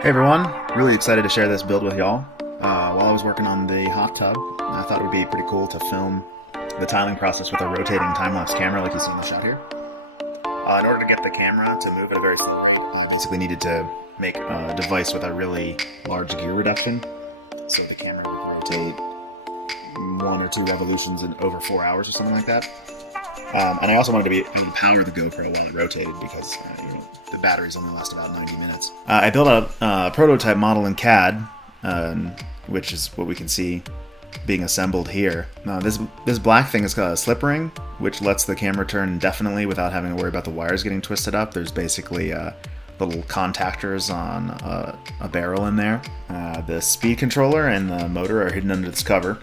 Hey everyone, really excited to share this build with y'all. While I was working on the hot tub, I thought it would be pretty cool to film the tiling process with a rotating time-lapse camera like you see in the shot here. In order to get the camera to move at a very fast rate, I basically needed to make a device with a really large gear reduction, so the camera would rotate 1 or 2 revolutions in over 4 hours or something like that. And I also wanted to be able to power the GoPro while it rotated because the batteries only last about 90 minutes. I built a prototype model in CAD, which is what we can see being assembled here. This black thing is called a slip ring, which lets the camera turn indefinitely without having to worry about the wires getting twisted up. There's basically little contactors on a barrel in there. The speed controller and the motor are hidden under this cover,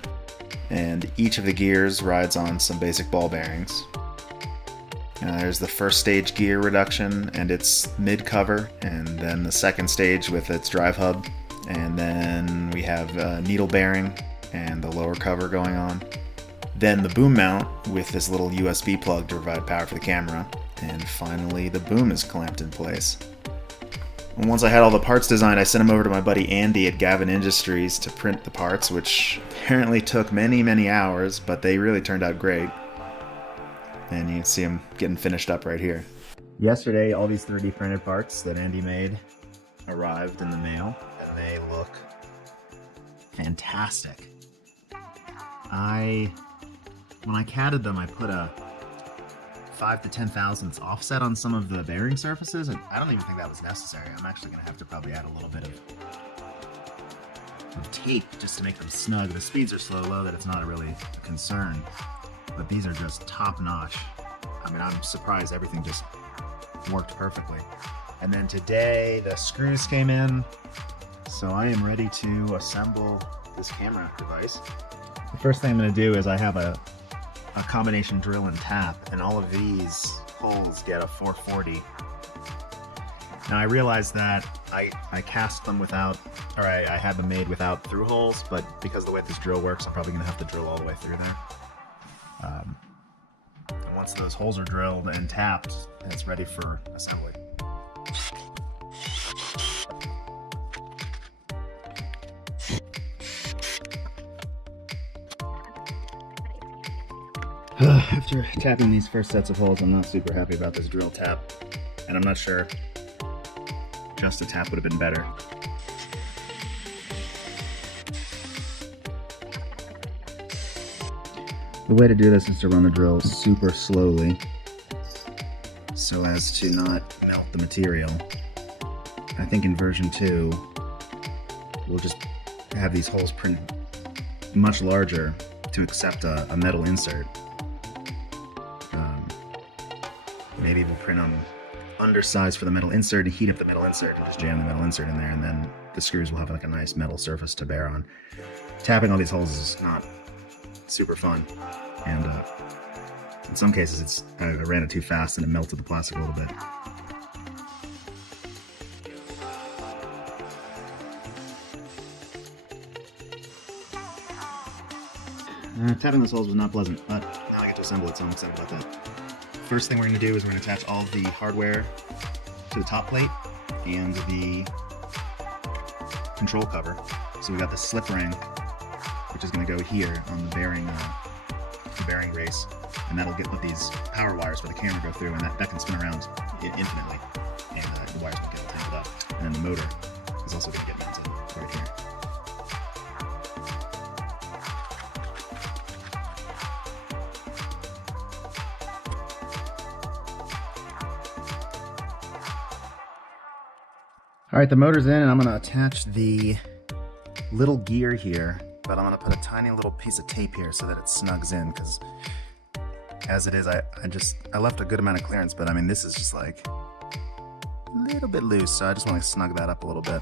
and each of the gears rides on some basic ball bearings. There's the first stage gear reduction and its mid-cover, and then the second stage with its drive hub, and then we have a needle bearing and the lower cover going on. Then the boom mount with this little USB plug to provide power for the camera, and finally the boom is clamped in place. And once I had all the parts designed, I sent them over to my buddy Andy at Gavin Industries to print the parts, which apparently took many hours, but they really turned out great. And you can see them getting finished up right here. Yesterday, all these 3D printed parts that Andy made arrived in the mail, and they look fantastic. When I CAD'd them, I put a 5 to 10 thousandths offset on some of the bearing surfaces, and I don't even think that was necessary. I'm actually going to have to probably add a little bit of tape just to make them snug. The speeds are so low that it's not really a concern, but these are just top notch. I mean, I'm surprised everything just worked perfectly. And then today the screws came in, so I am ready to assemble this camera device. The first thing I'm going to do is I have a combination drill and tap, and all of these holes get a 440. Now I realized that I cast them without, or I had them made without through holes, but because of the way this drill works, I'm probably going to have to drill all the way through there. And once those holes are drilled and tapped, it's ready for assembly. After tapping these first sets of holes, I'm not super happy about this drill tap, and I'm not sure just a tap would have been better. The way to do this is to run the drill super slowly so as to not melt the material. I think in version 2 we'll just have these holes printed much larger to accept a metal insert. Maybe we'll print them undersized for the metal insert and heat up the metal insert and just jam the metal insert in there, and then the screws will have like a nice metal surface to bear on. Tapping all these holes is not super fun, and in some cases I ran it too fast and it melted the plastic a little bit. Tapping those holes was not pleasant, but now I get to assemble it, so I'm excited about that. First thing we're going to do is we're going to attach all of the hardware to the top plate and the control cover. So we got the slip ring, which is going to go here on the bearing race, and that'll let these power wires for the camera go through, and that can spin around infinitely, and the wires will get all tangled up. And then the motor is also going to get mounted right here. Alright, the motor's in, and I'm going to attach the little gear here, but I'm going to put a tiny little piece of tape here so that it snugs in, because as it is, I left a good amount of clearance, but I mean, this is just like a little bit loose, so I just want to snug that up a little bit.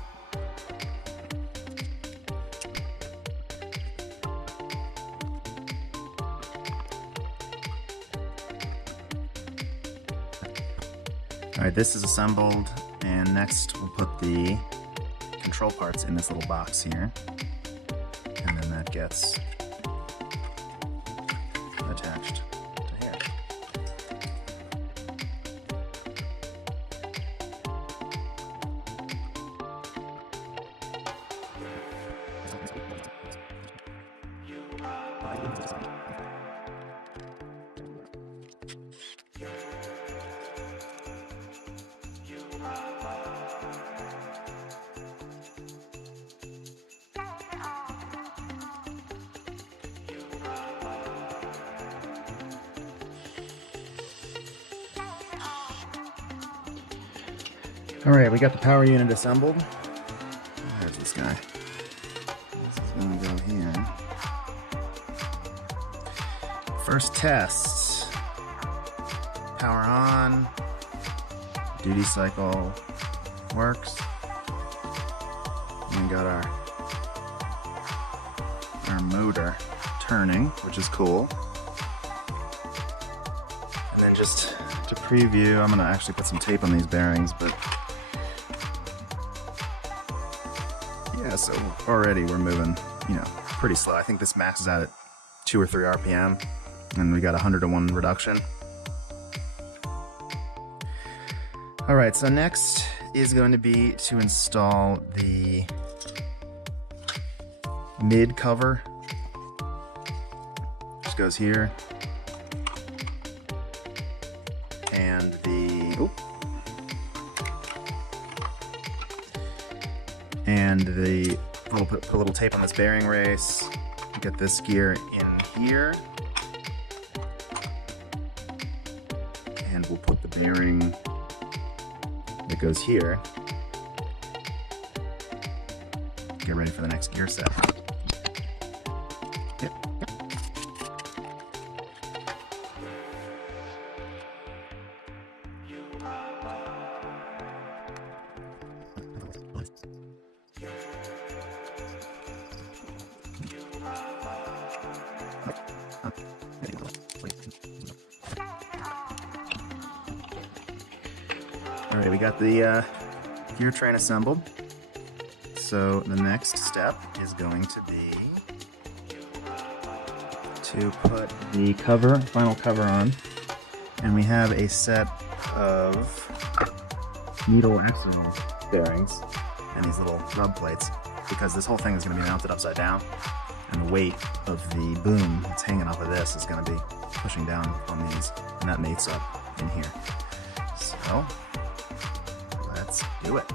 Alright, this is assembled, and next we'll put the control parts in this little box here, and then that gets attached to here. Alright, we got the power unit assembled. There's this guy. This is gonna go here. First test. Power on. Duty cycle works. And we got our motor turning, which is cool. And then just to preview, I'm gonna actually put some tape on these bearings, but yeah, so already we're moving, you know, pretty slow. I think this maxes out at 2 or 3 RPM, and we got 100 to 1 reduction. All right, so next is going to be to install the mid cover, which goes here, and put a little tape on this bearing race, get this gear in here, and we'll put the bearing that goes here. Get ready for the next gear set. Yep. Alright, we got the gear train assembled. So the next step is going to be to put the final cover on. And we have a set of needle axle bearings and these little rub plates, because this whole thing is going to be mounted upside down, and the weight of the boom that's hanging off of this is going to be pushing down on these, and that mates up in here. So let's do it.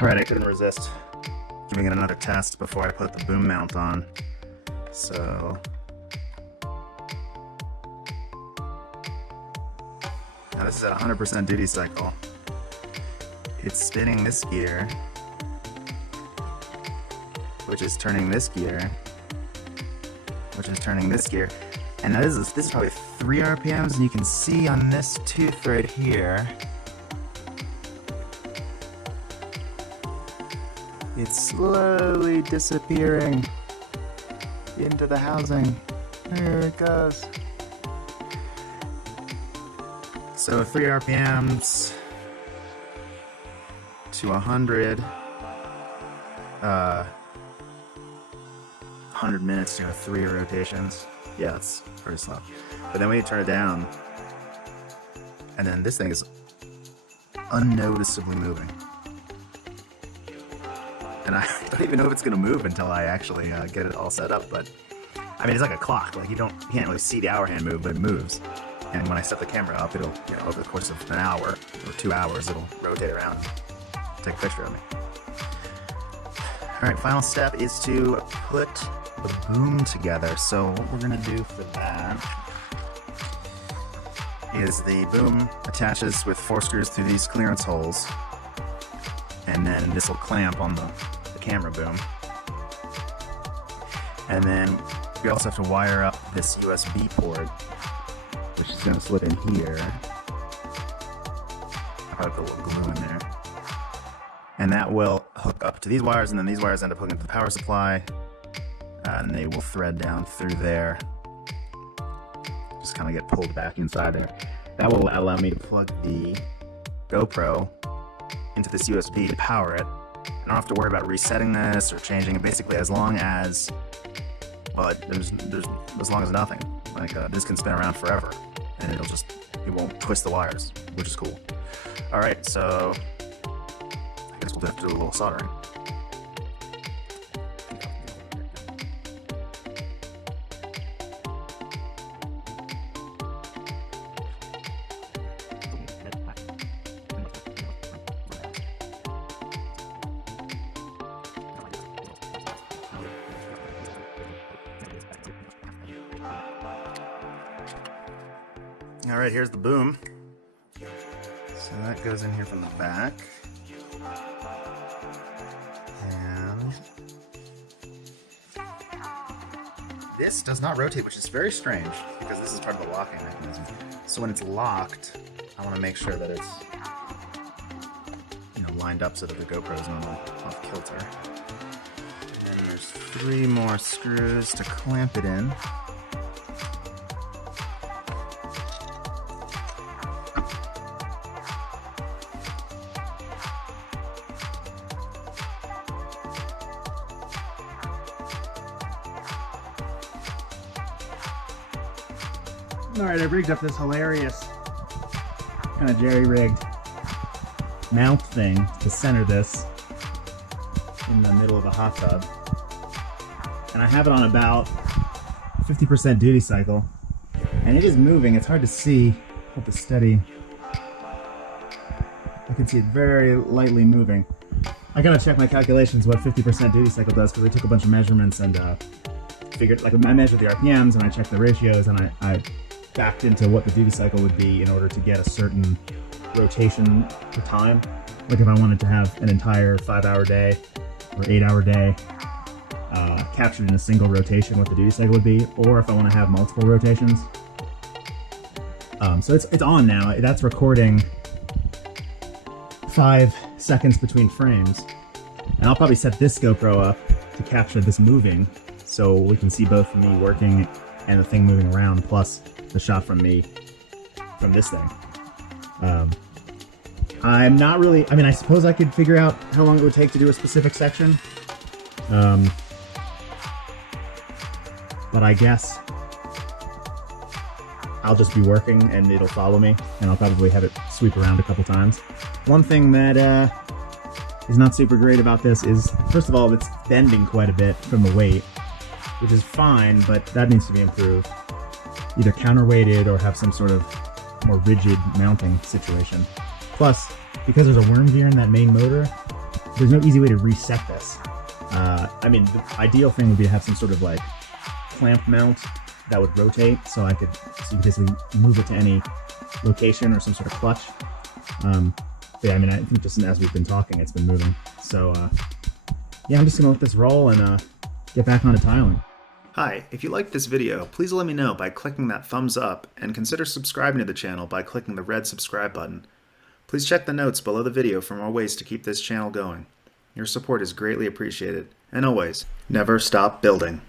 Alright, I couldn't resist giving it another test before I put the boom mount on. So now this is at 100% duty cycle. It's spinning this gear, which is turning this gear, which is turning this gear. And now this is probably 3 RPMs, and you can see on this tooth right here, it's slowly disappearing into the housing. There it goes. So 3 RPMs to 100, 100 minutes to 3 rotations. Yeah, it's pretty slow. But then when you turn it down, and then this thing is unnoticeably moving. And I don't even know if it's going to move until I actually get it all set up. But I mean, it's like a clock. Like you can't really see the hour hand move, but it moves. And when I set the camera up, it'll, you know, over the course of an hour or 2 hours, it'll rotate around, take a picture of me. All right, final step is to put the boom together. So what we're going to do for that is the boom attaches with 4 screws through these clearance holes, and then this will clamp on the camera boom. And then we also have to wire up this USB port, which is going to slip in here. I'll probably put a little glue in there. And that will hook up to these wires, and then these wires end up hooking to the power supply, and they will thread down through there. Just kind of get pulled back inside there. That will allow me to plug the GoPro into this USB to power it, and don't have to worry about resetting this or changing it. Basically, as long as, well, there's as long as nothing. Like this can spin around forever, and it won't twist the wires, which is cool. All right, so I guess we'll have to do a little soldering. All right, here's the boom. So that goes in here from the back. And this does not rotate, which is very strange because this is part of the locking mechanism. So when it's locked, I want to make sure that it's lined up so that the GoPro is not off kilter. And then there's 3 more screws to clamp it in. Alright, I rigged up this hilarious kind of jerry-rigged mount thing to center this in the middle of the hot tub. And I have it on about 50% duty cycle. And it is moving, it's hard to see. Hold this steady. I can see it very lightly moving. I gotta check my calculations what 50% duty cycle does because I took a bunch of measurements and figured, like I measured the RPMs and I checked the ratios and I backed into what the duty cycle would be in order to get a certain rotation per time. Like if I wanted to have an entire 5-hour day or 8-hour day captured in a single rotation, what the duty cycle would be, or if I want to have multiple rotations. So it's on now. That's recording 5 seconds between frames. And I'll probably set this GoPro up to capture this moving so we can see both me working and the thing moving around, plus the shot from me from this thing. I'm not really, I mean, I suppose I could figure out how long it would take to do a specific section. But I guess I'll just be working and it'll follow me, and I'll probably have it sweep around a couple times. One thing that is not super great about this is, first of all, it's bending quite a bit from the weight, which is fine, but that needs to be improved. Either counterweighted or have some sort of more rigid mounting situation. Plus, because there's a worm gear in that main motor, there's no easy way to reset this. I mean, the ideal thing would be to have some sort of like clamp mount that would rotate, so you could basically move it to any location or some sort of clutch. But yeah, I mean, I think just as we've been talking, it's been moving. So yeah, I'm just gonna let this roll and get back onto tiling. Hi, if you liked this video, please let me know by clicking that thumbs up, and consider subscribing to the channel by clicking the red subscribe button. Please check the notes below the video for more ways to keep this channel going. Your support is greatly appreciated, and always, never stop building.